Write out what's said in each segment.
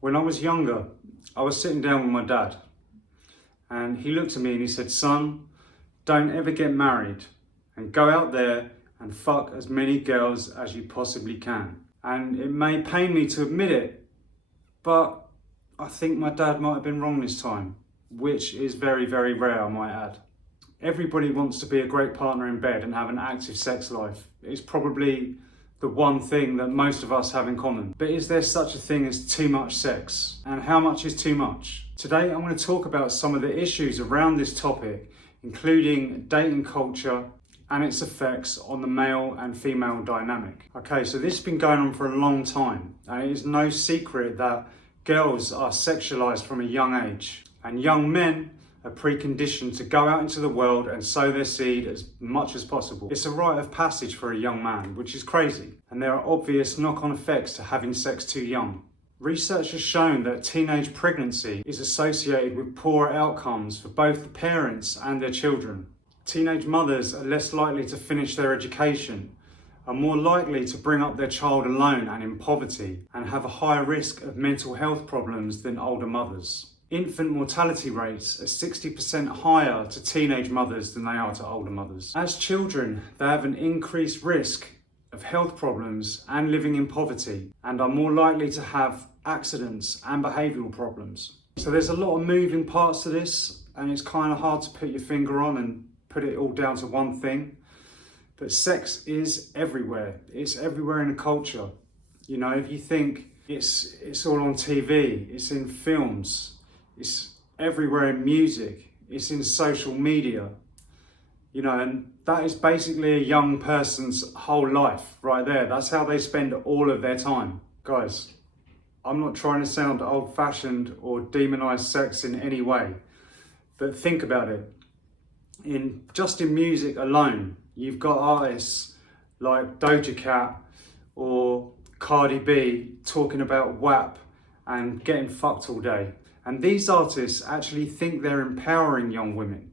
When I was younger, I was sitting down with my dad and he looked at me and he said, "Son, don't ever get married and go out there and fuck as many girls as you possibly can." And it may pain me to admit it, but I think my dad might have been wrong this time, which is very, very rare, I might add. Everybody wants to be a great partner in bed and have an active sex life. It's probably the one thing that most of us have in common. But is there such a thing as too much sex? And how much is too much? Today I'm going to talk about some of the issues around this topic, including dating culture and its effects on the male and female dynamic. Okay, so this has been going on for a long time, and it is no secret that girls are sexualized from a young age, and young men are preconditioned to go out into the world and sow their seed as much as possible. It's a rite of passage for a young man, which is crazy, and there are obvious knock-on effects to having sex too young. Research has shown that teenage pregnancy is associated with poor outcomes for both the parents and their children. Teenage mothers are less likely to finish their education, are more likely to bring up their child alone and in poverty, and have a higher risk of mental health problems than older mothers. Infant mortality rates are 60% higher to teenage mothers than they are to older mothers. As children, they have an increased risk of health problems and living in poverty, and are more likely to have accidents and behavioural problems. So there's a lot of moving parts to this, and it's kind of hard to put your finger on and put it all down to one thing. But sex is everywhere. It's everywhere in the culture. You know, if you think it's all on TV, it's in films, it's everywhere in music, it's in social media, you know, and that is basically a young person's whole life right there. That's how they spend all of their time. Guys, I'm not trying to sound old-fashioned or demonize sex in any way, but think about it. Just in music alone, you've got artists like Doja Cat or Cardi B talking about WAP and getting fucked all day. And these artists actually think they're empowering young women.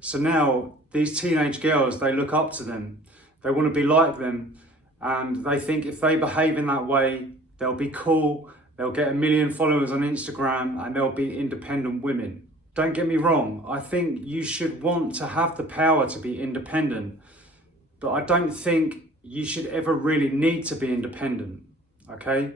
So now these teenage girls, they look up to them, they want to be like them, and they think if they behave in that way, they'll be cool, they'll get 1 million followers on Instagram, and they'll be independent women. Don't get me wrong, I think you should want to have the power to be independent, but I don't think you should ever really need to be independent, okay?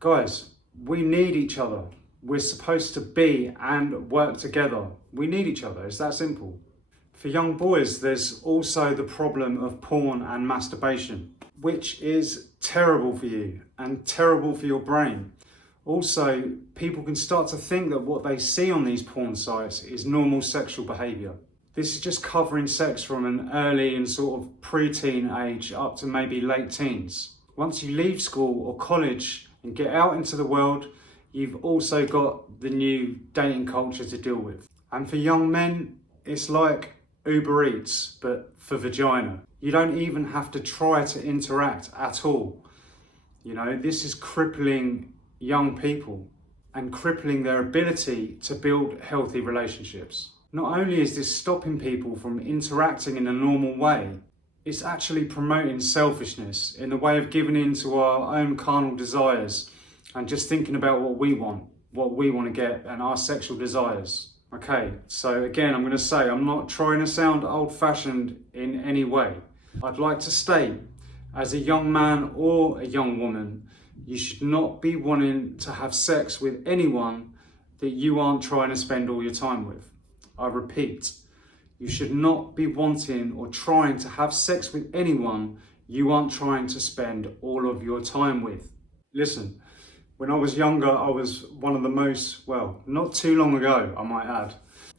Guys, we need each other. We're supposed to be and work together. We need each other, it's that simple. For young boys, there's also the problem of porn and masturbation, which is terrible for you and terrible for your brain. Also, people can start to think that what they see on these porn sites is normal sexual behaviour. This is just covering sex from an early and sort of pre-teen age up to maybe late teens. Once you leave school or college and get out into the world, you've also got the new dating culture to deal with. And for young men, it's like Uber Eats, but for vagina. You don't even have to try to interact at all. You know, this is crippling young people and crippling their ability to build healthy relationships. Not only is this stopping people from interacting in a normal way, it's actually promoting selfishness in the way of giving in to our own carnal desires and just thinking about what we want to get, and our sexual desires. Okay, so again, I'm going to say I'm not trying to sound old-fashioned in any way. I'd like to state, as a young man or a young woman, you should not be wanting to have sex with anyone that you aren't trying to spend all your time with. I repeat, you should not be wanting or trying to have sex with anyone you aren't trying to spend all of your time with. Listen, when I was younger, I was one of the most, well, not too long ago, I might add,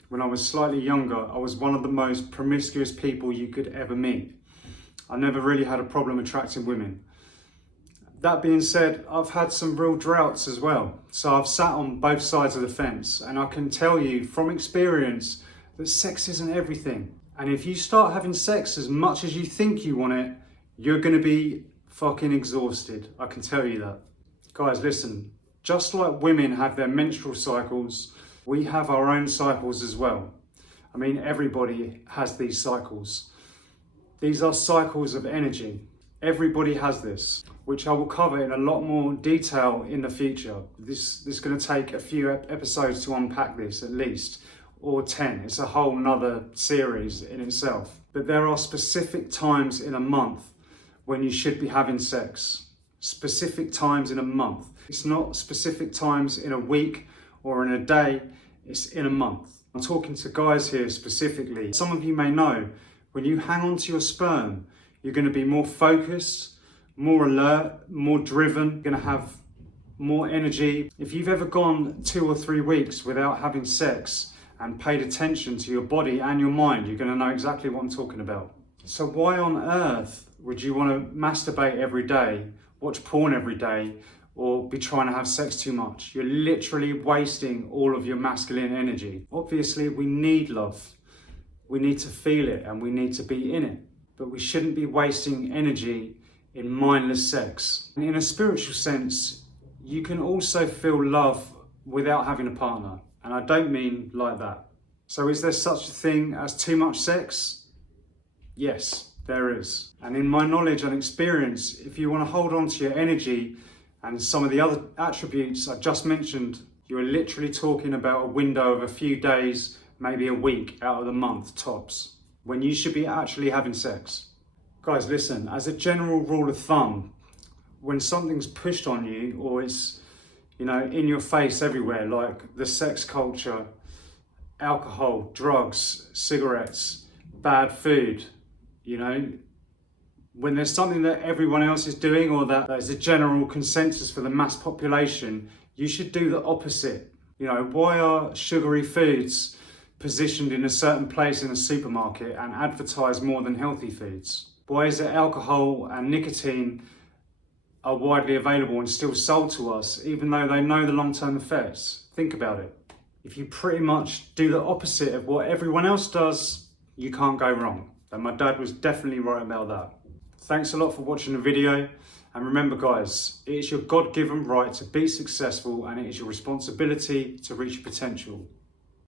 when I was slightly younger, I was one of the most promiscuous people you could ever meet. I never really had a problem attracting women. That being said, I've had some real droughts as well. So I've sat on both sides of the fence, and I can tell you from experience that sex isn't everything. And if you start having sex as much as you think you want it, you're gonna be fucking exhausted. I can tell you that. Guys, listen, just like women have their menstrual cycles, we have our own cycles as well. I mean, everybody has these cycles. These are cycles of energy. Everybody has this, which I will cover in a lot more detail in the future. This is going to take a few episodes to unpack this at least, or 10. It's a whole nother series in itself. But there are specific times in a month when you should be having sex. Specific times in a month. It's not specific times in a week or in a day, it's in a month. I'm talking to guys here specifically. Some of you may know, when you hang on to your sperm, you're going to be more focused, more alert, more driven, you're going to have more energy. If you've ever gone 2 or 3 weeks without having sex and paid attention to your body and your mind, you're going to know exactly what I'm talking about. So why on earth would you want to masturbate every day, watch porn every day, or be trying to have sex too much? You're literally wasting all of your masculine energy. Obviously, we need love. We need to feel it and we need to be in it. But we shouldn't be wasting energy in mindless sex. And in a spiritual sense, you can also feel love without having a partner. And I don't mean like that. So is there such a thing as too much sex? Yes, there is. And in my knowledge and experience, if you want to hold on to your energy and some of the other attributes I just mentioned, you're literally talking about a window of a few days, maybe a week out of the month tops, when you should be actually having sex. Guys, listen, as a general rule of thumb, when something's pushed on you or it's, in your face everywhere, like the sex culture, alcohol, drugs, cigarettes, bad food, when there's something that everyone else is doing or that there's a general consensus for the mass population, you should do the opposite. Why are sugary foods positioned in a certain place in a supermarket and advertised more than healthy foods? Why is it alcohol and nicotine are widely available and still sold to us, even though they know the long-term effects? Think about it. If you pretty much do the opposite of what everyone else does, you can't go wrong. And my dad was definitely right about that. Thanks a lot for watching the video. And remember guys, it is your God-given right to be successful and it is your responsibility to reach your potential.